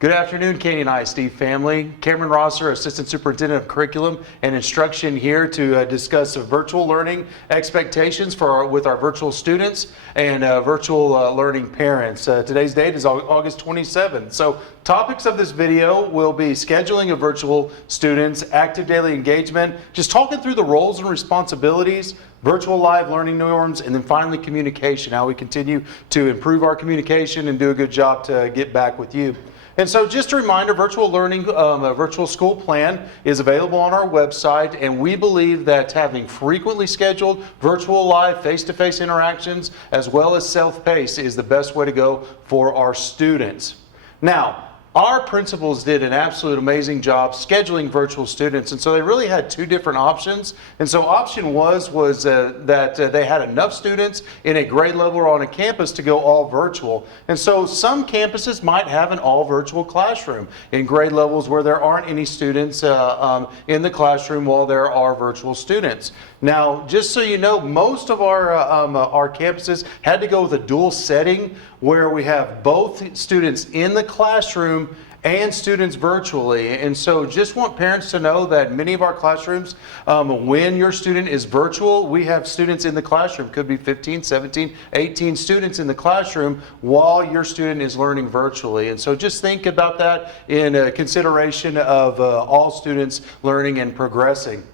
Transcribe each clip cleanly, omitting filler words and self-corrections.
Good afternoon, Canyon ISD family. Cameron Rosser, Assistant Superintendent of Curriculum and Instruction, here to discuss virtual learning expectations with our virtual students and virtual learning parents. Today's date is August 27th. So topics of this video will be scheduling of virtual students, active daily engagement, just talking through the roles and responsibilities, virtual live learning norms, and then finally communication, how we continue to improve our communication and do a good job to get back with you. And so just a reminder, virtual learning, a virtual school plan is available on our website, and we believe that having frequently scheduled virtual live face-to-face interactions as well as self-paced is the best way to go for our students. Now, our principals did an absolute amazing job scheduling virtual students, and so they really had two different options. And so option was that they had enough students in a grade level or on a campus to go all virtual. And so some campuses might have an all virtual classroom in grade levels where there aren't any students in the classroom while there are virtual students. Now, just so you know, most of our campuses had to go with a dual setting where we have both students in the classroom and students virtually. And so just want parents to know that many of our classrooms, when your student is virtual, we have students in the classroom. Could be 15, 17, 18 students in the classroom while your student is learning virtually. And so just think about that in consideration of all students learning and progressing.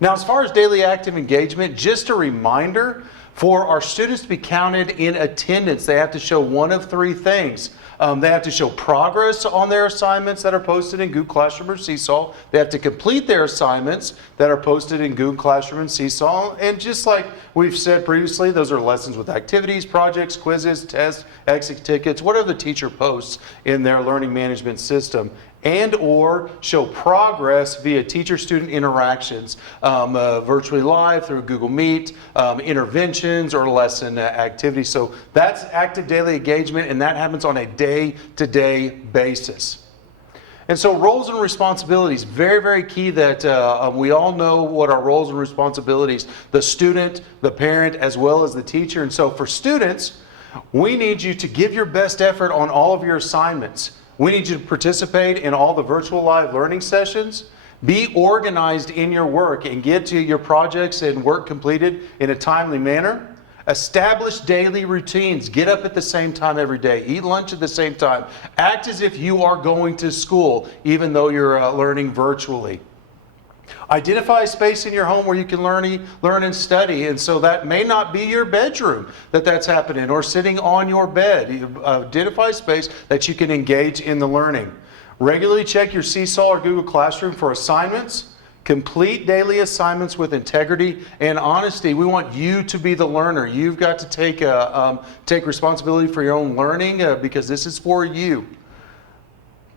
Now, as far as daily active engagement, just a reminder, for our students to be counted in attendance, they have to show one of three things. They have to show progress on their assignments that are posted in Google Classroom or Seesaw. They have to complete their assignments that are posted in Google Classroom and Seesaw. And just like we've said previously, those are lessons with activities, projects, quizzes, tests, exit tickets, whatever the teacher posts in their learning management system. And or show progress via teacher-student interactions, virtually live through Google Meet, interventions, or lesson activities. So that's active daily engagement, and that happens on a day-to-day basis. And so roles and responsibilities, very, very key that we all know what our roles and responsibilities, the student, the parent, as well as the teacher. And so for students, we need you to give your best effort on all of your assignments. We need you to participate in all the virtual live learning sessions. Be organized in your work and get to your projects and work completed in a timely manner. Establish daily routines. Get up at the same time every day. Eat lunch at the same time. Act as if you are going to school, even though you're learning virtually. Identify a space in your home where you can learn and study, and so that may not be your bedroom that's happening or sitting on your bed. Identify a space that you can engage in the learning. Regularly check your Seesaw or Google Classroom for assignments. Complete daily assignments with integrity and honesty. We want you to be the learner. You've got to take responsibility for your own learning because this is for you.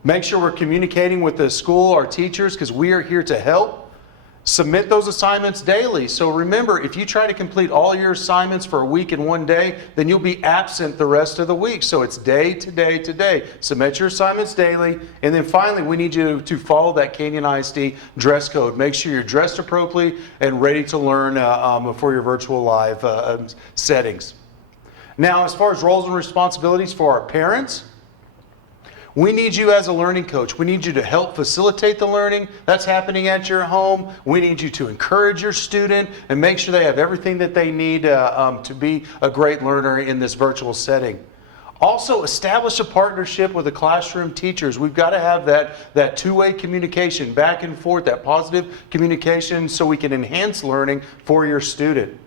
Make sure we're communicating with the school, our teachers, because we are here to help. Submit those assignments daily. So remember, if you try to complete all your assignments for a week in one day, then you'll be absent the rest of the week. So it's day to day to day. Submit your assignments daily. And then finally, we need you to follow that Canyon ISD dress code. Make sure you're dressed appropriately and ready to learn for your virtual live settings. Now, as far as roles and responsibilities for our parents, we need you as a learning coach. We need you to help facilitate the learning that's happening at your home. We need you to encourage your student and make sure they have everything that they need to be a great learner in this virtual setting. Also, establish a partnership with the classroom teachers. We've got to have that two-way communication, back and forth, that positive communication so we can enhance learning for your student.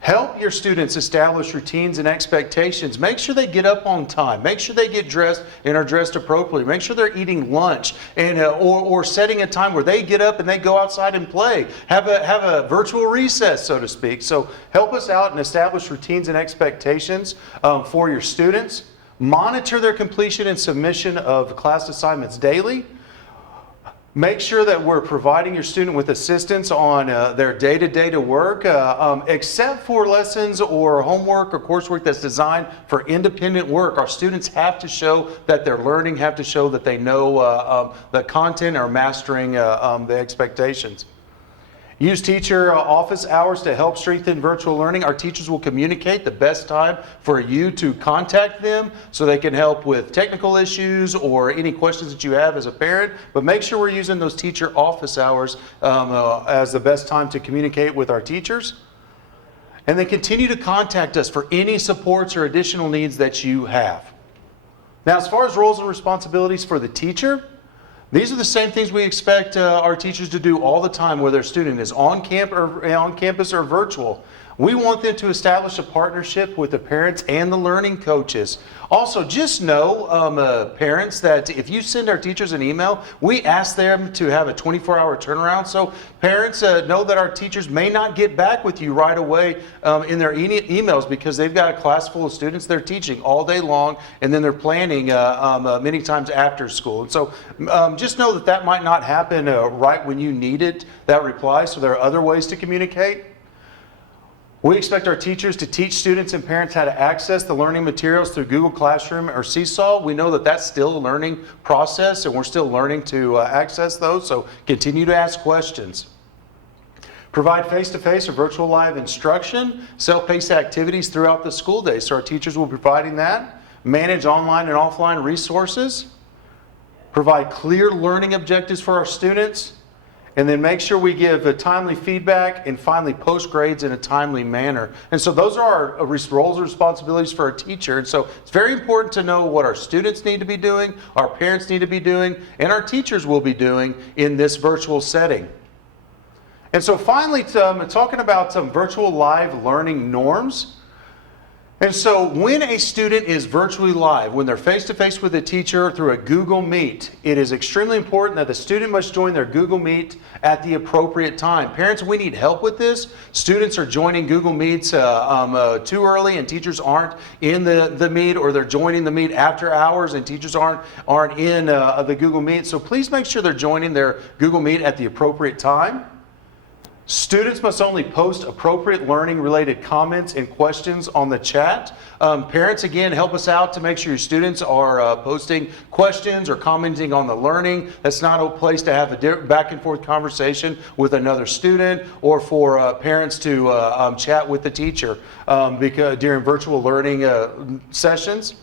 Help your students establish routines and expectations. Make sure they get up on time. Make sure they get dressed and are dressed appropriately. Make sure they're eating lunch and or setting a time where they get up and they go outside and play. Have a virtual recess, so to speak. So help us out and establish routines and expectations for your students. Monitor their completion and submission of class assignments daily. Make sure that we're providing your student with assistance on their day-to-day work, except for lessons or homework or coursework that's designed for independent work. Our students have to show that they're learning, have to show that they know the content or mastering the expectations. Use teacher office hours to help strengthen virtual learning. Our teachers will communicate the best time for you to contact them so they can help with technical issues or any questions that you have as a parent. But make sure we're using those teacher office hours as the best time to communicate with our teachers. And then continue to contact us for any supports or additional needs that you have. Now, as far as roles and responsibilities for the teacher, these are the same things we expect our teachers to do all the time, whether a student is on campus or virtual. We want them to establish a partnership with the parents and the learning coaches. Also, just know, parents, that if you send our teachers an email, we ask them to have a 24-hour turnaround. So parents know that our teachers may not get back with you right away in their emails because they've got a class full of students they're teaching all day long, and then they're planning many times after school. And so just know that that might not happen right when you need it, that reply, so there are other ways to communicate. We expect our teachers to teach students and parents how to access the learning materials through Google Classroom or Seesaw. We know that that's still a learning process and we're still learning to access those, so continue to ask questions. Provide face-to-face or virtual live instruction, self-paced activities throughout the school day, so our teachers will be providing that. Manage online and offline resources. Provide clear learning objectives for our students. And then make sure we give a timely feedback, and finally post grades in a timely manner. And so those are our roles and responsibilities for our teacher. And so it's very important to know what our students need to be doing, our parents need to be doing, and our teachers will be doing in this virtual setting. And so finally, talking about some virtual live learning norms. And so when a student is virtually live, when they're face-to-face with a teacher through a Google Meet, it is extremely important that the student must join their Google Meet at the appropriate time. Parents, we need help with this. Students are joining Google Meets too early, and teachers aren't in the Meet, or they're joining the Meet after hours and teachers aren't in the Google Meet. So please make sure they're joining their Google Meet at the appropriate time. Students must only post appropriate learning-related comments and questions on the chat. Parents, again, help us out to make sure your students are posting questions or commenting on the learning. That's not a place to have a back-and-forth conversation with another student, or for parents to chat with the teacher because during virtual learning sessions.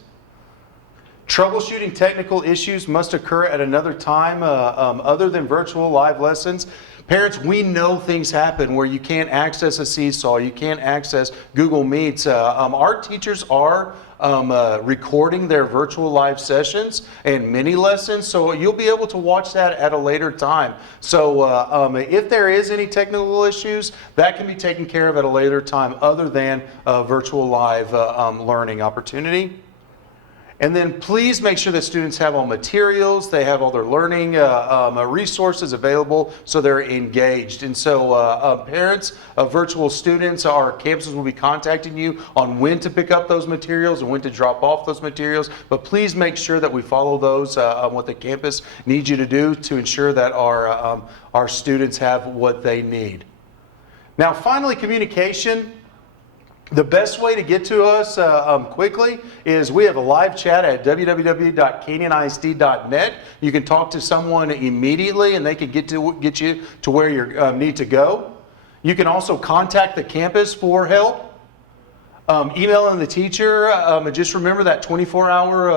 Troubleshooting technical issues must occur at another time other than virtual live lessons. Parents, we know things happen where you can't access a Seesaw, you can't access Google Meets. Our teachers are recording their virtual live sessions and mini lessons, so you'll be able to watch that at a later time. So if there is any technical issues, that can be taken care of at a later time other than a virtual live learning opportunity. And then please make sure that students have all materials, they have all their learning resources available so they're engaged. And so parents of virtual students, our campuses will be contacting you on when to pick up those materials and when to drop off those materials. But please make sure that we follow those, what the campus needs you to do to ensure that our students have what they need. Now finally, communication. The best way to get to us quickly is we have a live chat at www.canyonISD.net. You can talk to someone immediately and they can get you to where you need to go. You can also contact the campus for help. Emailing the teacher, just remember that 24-hour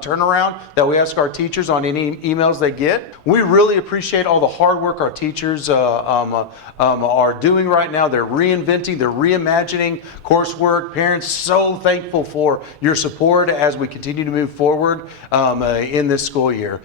turnaround that we ask our teachers on any emails they get. We really appreciate all the hard work our teachers are doing right now. They're reinventing, they're reimagining coursework. Parents, so thankful for your support as we continue to move forward in this school year.